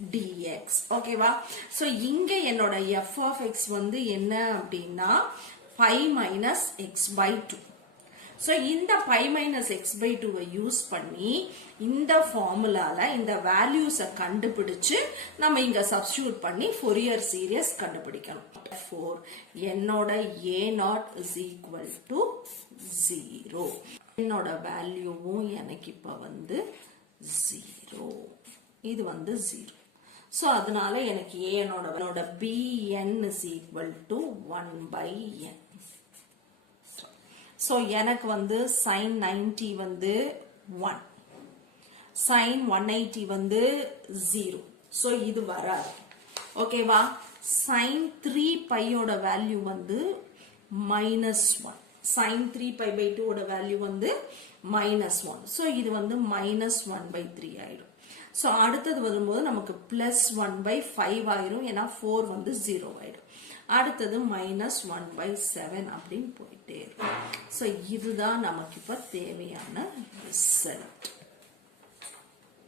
dx. ஓகேவா? So இங்க என்னோட f of x வந்து என்ன அப்படின்னா pi minus x by 2. So இந்த pi minus x by 2 use பண்ணி இந்த ஃபார்முலால இந்த வேல்யூஸை கண்டுபிடிச்சு நம்ம இங்க சப்ஸ்டிட்யூட் பண்ணி ஃபோரியர் சீரிஸ் கண்டுபிடிக்கணும். Therefore என்னோட a0 is equal to 0. என்னோட வேல்யூவும் எனக்கு இப்ப வந்து 0. இது வந்து 0. So அதனால எனக்கு a என்னோட bn is equal to 1 by n. So எனக்கு வந்து sin 90 வந்து 1, sin 180 வந்து 0. So இது வராது. ஓகேவா? sin 3 pi ஓட வேல்யூ வந்து -1. sin 3 pi by 2 ஓட வேல்யூ வந்து -1. So இது வந்து -1 by 3 ஆயிடும். So அடுத்தது வரும்போது நமக்கு +1 by 5 ஆயிரும். ஏன்னா 4 வந்து 0 ஆயிடும். அடுத்தது -1 by 7 அப்படின்னு போயிட்டே இருக்கும். So இதுதான் நமக்கு இப்ப தேவையான ரிசல்ட்.